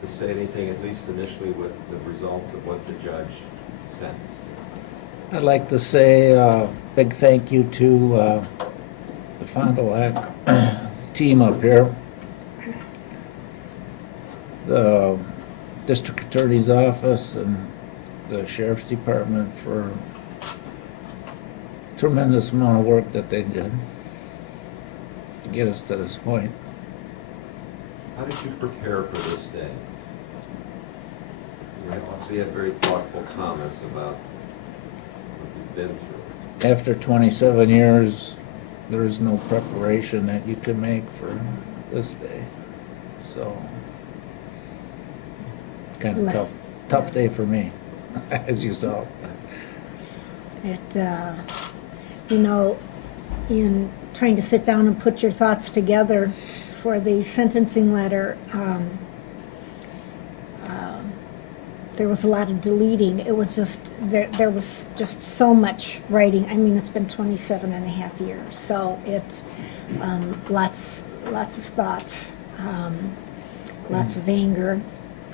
to say anything, at least initially, with the result of what the judge sentenced? I'd like to say a big thank you to the Fond du Lac team up here, the district attorney's office and the sheriff's department for tremendous amount of work that they did to get us to this point. How did you prepare for this day? You obviously had very thoughtful comments about what you've been through. After 27 years, there is no preparation that you can make for this day. So, kind of tough day for me, as you saw. You know, in trying to sit down and put your thoughts together for the sentencing letter, there was a lot of deleting. It was just, there was just so much writing. I mean, it's been 27 and a half years, so it, lots of thoughts, lots of anger,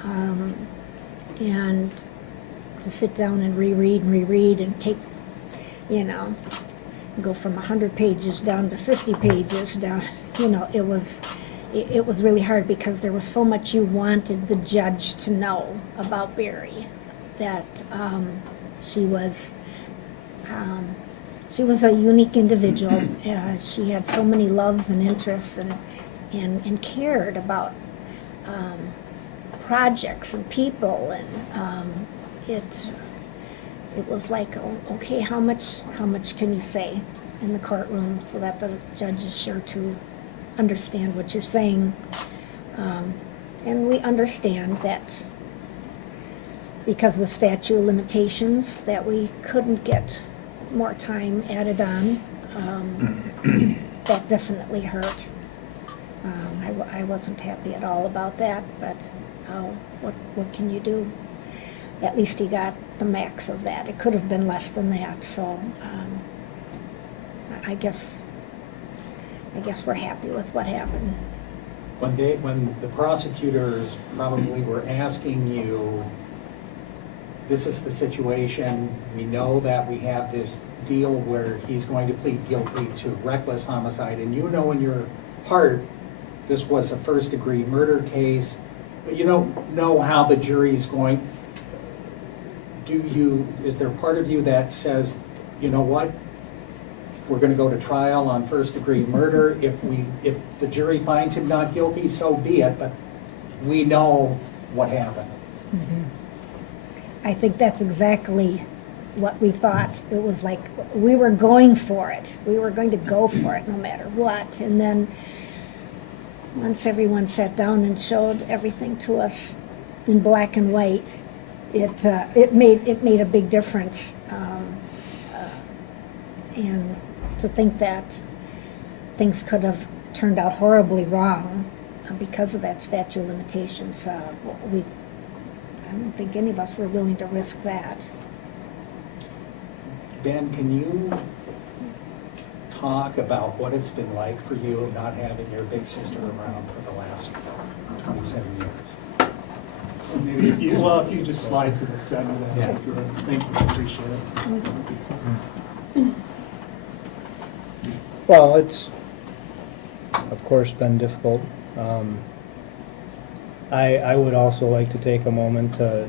and to sit down and reread and take, you know, go from 100 pages down to 50 pages down, you know, it was really hard because there was so much you wanted the judge to know about Barry, that she was a unique individual. She had so many loves and interests and cared about projects and people, and it was like, oh, okay, how much can you say in the courtroom so that the judge is sure to understand what you're saying. And we understand that because of the statute of limitations, that we couldn't get more time added on. That definitely hurt. I wasn't happy at all about that, but what can you do? At least he got the max of that. It could have been less than that, so I guess we're happy with what happened. When the prosecutors probably were asking you, this is the situation, we know that we have this deal where he's going to plead guilty to reckless homicide, and you know in your heart this was a first-degree murder case, but you don't know how the jury's going. Is there part of you that says, you know what, we're going to go to trial on first-degree murder. If the jury finds him not guilty, so be it, but we know what happened. Mm-hmm. I think that's exactly what we thought. It was like we were going for it. We were going to go for it no matter what. And then once everyone sat down and showed everything to us in black and white, it made a big difference. And to think that things could have turned out horribly wrong because of that statute of limitations, I don't think any of us were willing to risk that. Ben, can you talk about what it's been like for you not having your big sister around for the last 27 years? Maybe if you just slide to the center, that's good. Thank you, I appreciate it. Well, it's, of course, been difficult. I would also like to take a moment to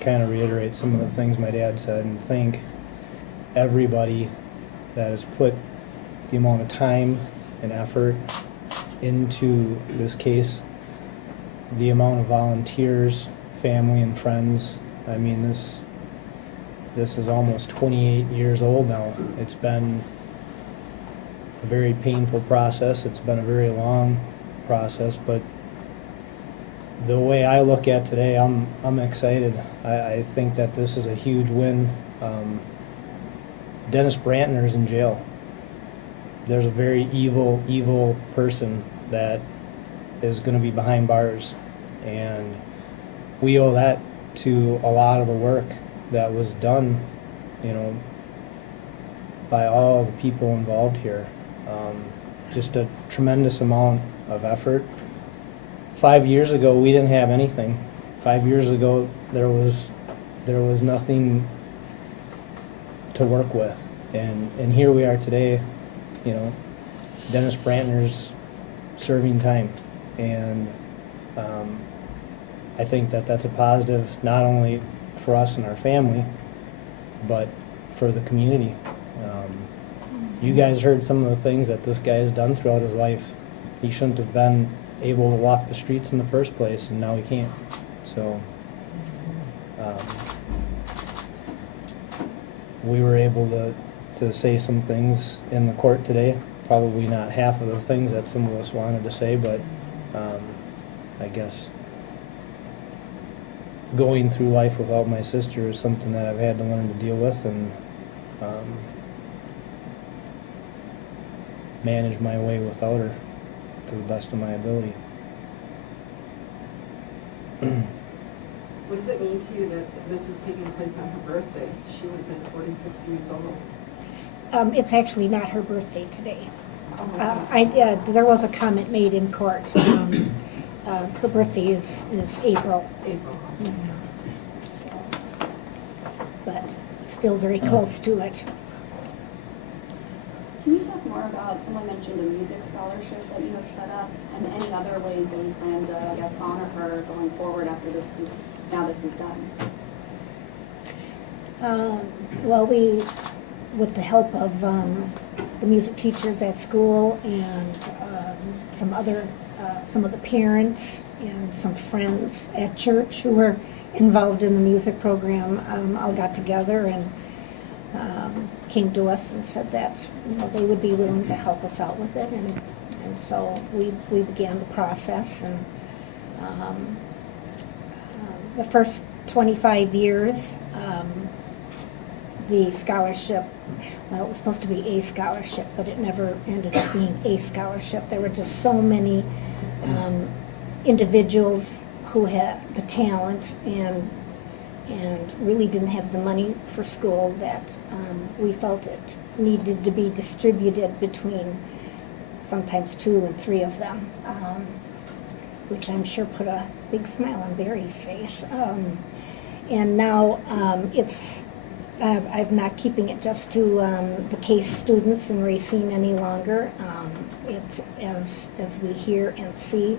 kind of reiterate some of the things my dad said and thank everybody that has put the amount of time and effort into this case, the amount of volunteers, family and friends. I mean, this is almost 28 years old now. It's been a very painful process. It's been a very long process, but the way I look at today, I'm excited. I think that this is a huge win. Dennis Brantner is in jail. There's a very evil person that is going to be behind bars, and we owe that to a lot of the work that was done, by all the people involved here. Just a tremendous amount of effort 5 years ago, we didn't have anything. 5 years ago, there was nothing to work with. And here we are today, you know, Dennis Brantner's serving time. And I think that that's a positive, not only for us and our family, but for the community. You guys heard some of the things that this guy has done throughout his life. He shouldn't have been able to walk the streets in the first place, and now he can't. So we were able to say some things in the court today. Probably not half of the things that some of us wanted to say, but I guess going through life without my sister is something that I've had to learn to deal with and manage my way without her to the best of my ability. What does it mean to you that this is taking place on her birthday? She would have been 46 years old. It's actually not her birthday today. Oh, There was a comment made in court. Her birthday is April. April. So, but still very close to it. Can you talk more about, someone mentioned a music scholarship that you have set up, and any other ways that you plan to, I guess, honor her going forward after this is done? Well, with the help of the music teachers at school and some of the parents and some friends at church who were involved in the music program, all got together and came to us and said that they would be willing to help us out with it, and so we began the process. And the first 25 years, the scholarship, well, it was supposed to be a scholarship, but it never ended up being a scholarship. There were just so many individuals who had the talent and really didn't have the money for school that we felt it needed to be distributed between sometimes 2 and 3 of them, which I'm sure put a big smile on Barry's face. And now I'm not keeping it just to the case students in Racine any longer. It's as we hear and see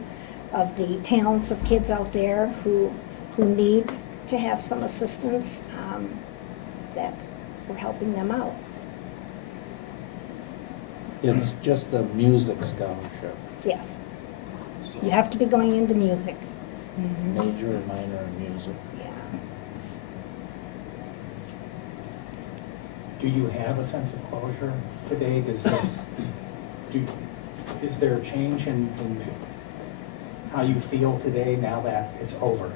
of the talents of kids out there who need to have some assistance, that we're helping them out. It's just a music scholarship, Yes, you have to be going into music. major and minor in music. Yeah. Do you have a sense of closure today? Is there a change in how you feel today now that it's over?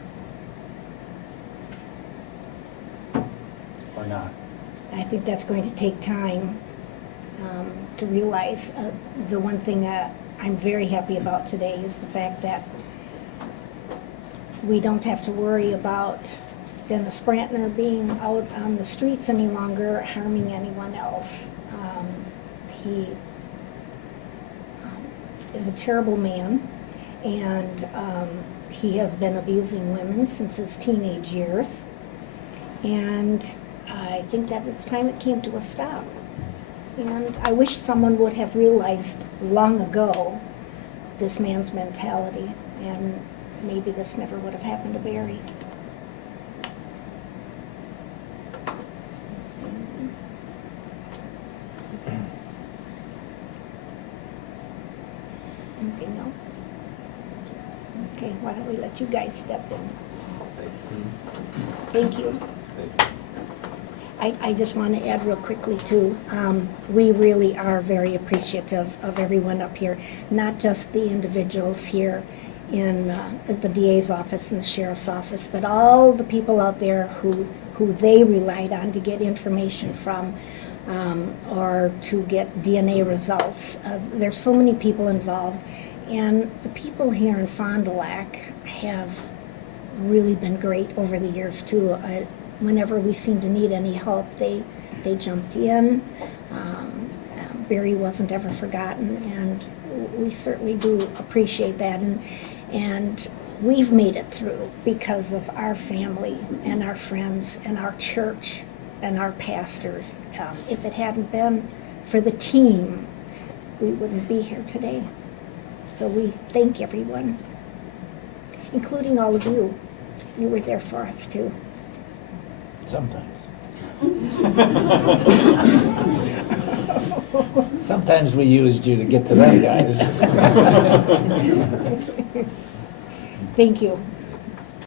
Or not? I think that's going to take time to realize. The one thing that I'm very happy about today is the fact that we don't have to worry about Dennis Brantner being out on the streets any longer harming anyone else. He is a terrible man, and he has been abusing women since his teenage years. And I think that it's time it came to a stop. And I wish someone would have realized long ago this man's mentality, and maybe this never would have happened to Barry. Anything else? Okay, why don't we let you guys step in? Thank you. Thank you. I just want to add real quickly too, we really are very appreciative of everyone up here, not just the individuals here in at the DA's office and the sheriff's office, but all the people out there who they relied on to get information from, or to get DNA results. There's so many people involved, and the people here in Fond du Lac have really been great over the years too. Whenever we seemed to need any help, they jumped in. Barry wasn't ever forgotten, and we certainly do appreciate that. And we've made it through because of our family and our friends and our church and our pastors. If it hadn't been for the team, we wouldn't be here today. So we thank everyone, including all of you. You were there for us too. Sometimes. Sometimes we used you to get to them guys. Thank you.